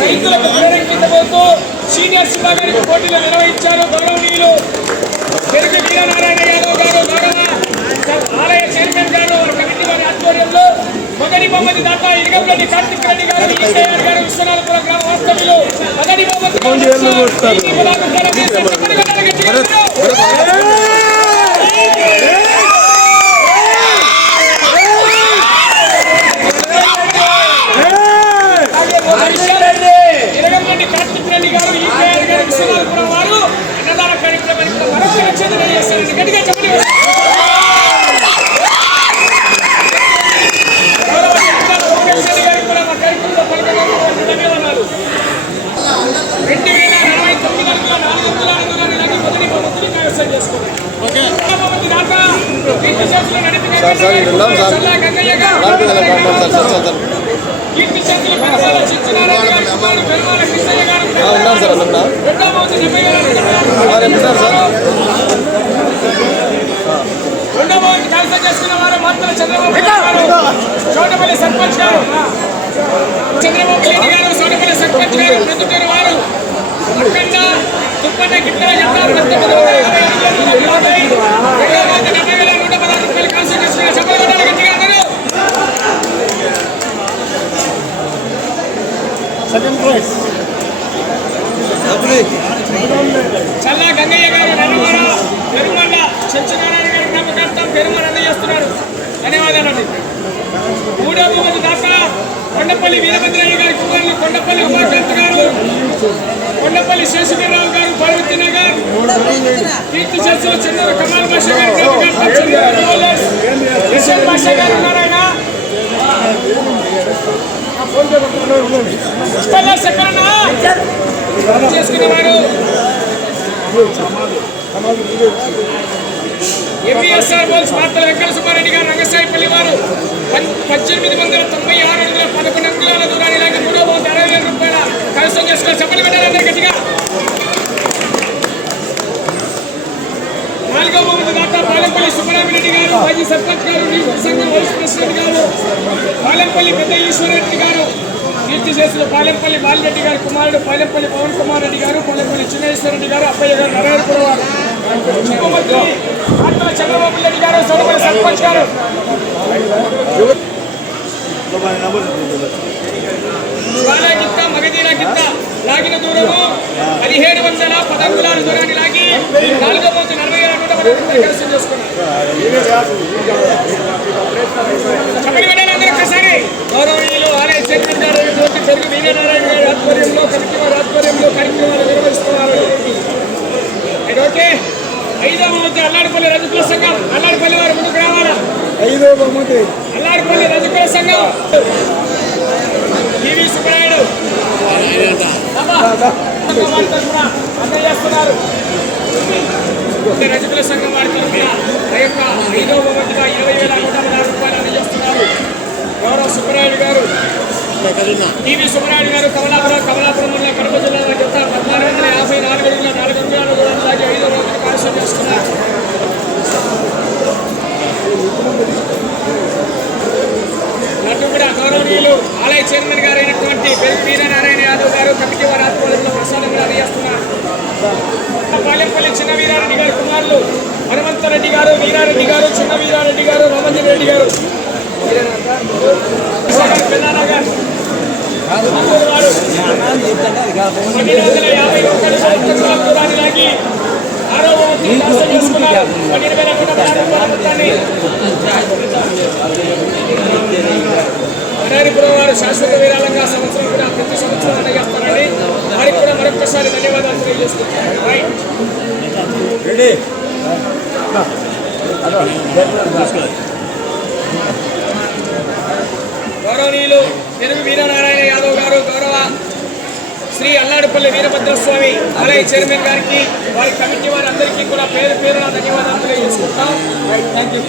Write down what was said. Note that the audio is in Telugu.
రైతులకు ప్రేరేపించబోతూ సీనియర్ సుధాగారికి పోటీలు నిర్వహించారు గౌరవనీయులు పెరుగు వీరనారాయణ యాదవ్ గారు గౌరవ ఆలయ చైర్మన్ గారు కమిటీ వారి ఆధ్వర్యంలో మొగడి బొమ్మది దాకా ఇరగంరెడ్డి కార్తిక్ రెడ్డి గారు గారు విశ్వనాథపురం గ్రామ వాస్తవ్యులు మొగడి బొమ్మది ఇరగంరెడ్డి కార్తిక్ రెడ్డి గారు ఈకేఆర్ గారు విశ్వనాథపురం వారు అన్నదాన కార్యక్రమానికి మరొక లక్ష్యం తెలియజేస్తారండి గట్టిగా చెప్పండి గౌరవ జిల్లా లోకేష్ రెడ్డి గారికి కూడా మా కార్యక్రమంలో పాల్గొన్నందుకు ధన్యవాదాలు. రెండు వేల నలభై తొమ్మిది వందల నాలుగు వందల ఐదు వందల ఇలాంటి మొదటి బహుమతిని కైవసం చేసుకోండి. రెండవ బహుమతి దాకా కీర్తి చేతులు నడిపి చల్లా గంగయ్య గారు, కీర్తి చేతులు పెరమాల చిచ్చినారాయణ గారు, కుమారుడు పెరమాల కృష్ణయ్య గారు, రెండవ బహుమతి డెబ్బై వేల రూపాయలు. సార్ బహుమతి కైవసం సార్. వారు సార్ చంద్రబాబు నాయుడు గారు చోటపల్లి సర్పంచ్ గారు చంద్రబాబు నాయుడు గారు సోనపల్లి సర్పంచ్ గారు ప్రొద్దుటూరు వారు అఖండ తుప్పన్న గిట్ల జెండా చల్లా గంగయ్య గారు నల్లమల పెరుమండ సత్యనారాయణ గారి జ్ఞాపకార్థం పెరుమల అందజేస్తున్నారు. ధన్యవాదాలండి. మూడో బహుమతి దాకా కొండపల్లి వీరభద్రయ్య గారి కుమారులు కొండపల్లి ఉమాకాంత్ గారు కొండపల్లి శేషగిరిరావు గారు పార్వతీ నగర్ కీర్తి చేసిన చెన్నూరు కమాల్ భాష గారి జ్ఞాపకార్థం చెన్నూరు భాష గారు పుష్పల్లా ఎంబీఎస్ఆర్ బోల్స్ వార్తల వెంకట సుబ్బారెడ్డి గారు రంగసాయిపల్లి వారు పద్దెనిమిది వందల తొంభై ఆరు వందల పదకొండు అంగుళాల దూరాన్ని ఇలాగే మూడో బహుమతి అరవై వేల రూపాయలు రెడ్డి గారు మాజీ సర్పంచ్ గారు సంఘం వైస్ ప్రెసిడెంట్ గారు పాలెంపల్లి పెద్ద ఈశ్వరరెడ్డి గారు కీర్తి చేసిన పాలెంపల్లి బాలిరెడ్డి గారి కుమారుడు పాలెంపల్లి పవన్ కుమార్ రెడ్డి గారు పాలెంపల్లి చిన్నేశ్వరరెడ్డి గారు అప్పయ్య గారు నారాయణపురం వారు. ముఖ్యమంత్రి ఆత్మల చంద్రబాబు రెడ్డి గారు సర్పంచ్ గారు. జ్వాలా గిత్త మగధీర గిత్త లాగిన దూరము పదిహేడు వందల పదంగులాల దూరాన్ని లాగి నాలుగో వంతు నలభై ఏడు నూట పది రూపాయలు చేసుకున్నారు ఒక్కసారి గౌరవనీయులు ఆలయ చైర్మన్ గారు జ్యోతి పెరుగు వీరనారాయణ గారి ఆధ్వర్యంలో కమిటీ వారి ఆధ్వర్యంలో కార్యక్రమాలు నిర్వహిస్తున్నారు ఓకే అల్లాడిపల్లి రజకుల సంఘం. అల్లాడిపల్లి వారు ముందుకు రావాలా? ఐదో బహుమతి. అల్లాడిపల్లి రజకుల సంఘం టీవీ సుబ్బరాయుడు అమ్మా, వాళ్ళతో అందజేస్తున్నారు రజకుల సంఘం వారి తరఫున ఆ యొక్క ఐదో ఒకటిగా ఇరవై వేల నూట పదహారు రూపాయలు అందజేస్తున్నారు గౌరవ సుబ్బరాయుడు గారు టీవీ సుబ్బరాయుడు గారు కమలాపురం కమలాపురం మండలం కడప జిల్లాలో చెత్త పద్నాలుగు వందల యాభై నాలుగు అడుగుల నాలుగు అంగుళాల దూరం లాగి ఐదో చేస్తున్నారు నన్ను కూడా గౌరవనీయులు ఆలయ చైర్మన్ గారు అయినటువంటి పెరుగు వీరనారాయణ యాదవ్ గారు కమిటీ వారి ఆధ్వర్యంలో ప్రసాదం గారు చేస్తున్నారు పాలెంపల్లి చిన్న వీరారెడ్డి గారి కుమారులు హనుమంతరెడ్డి గారు వీరారెడ్డి గారు చిన్న వీరారెడ్డి గారు రామంజన్ రెడ్డి గారు. పెద్దనగర్ వారు వందల యాభై సంవత్సరాల వారు శాశ్వత విరాళంగా సంవత్సరం కూడా ప్రతి సంవత్సరం అందజేస్తారండి వారికి కూడా మరొకసారి ధన్యవాదాలు తెలియజేస్తున్నారు గౌరవనీయులు తెలుగు వీరనారాయణ యాదవ్ గారు గౌరవ శ్రీ అల్లాడుపల్లి వీరభద్రస్వామి ఆలయ చైర్మన్ గారికి వారి కమిటీ వారందరికీ కూడా పేరు పేరున ధన్యవాదాలు తెలియజేసుకుంటాం థ్యాంక్ యూ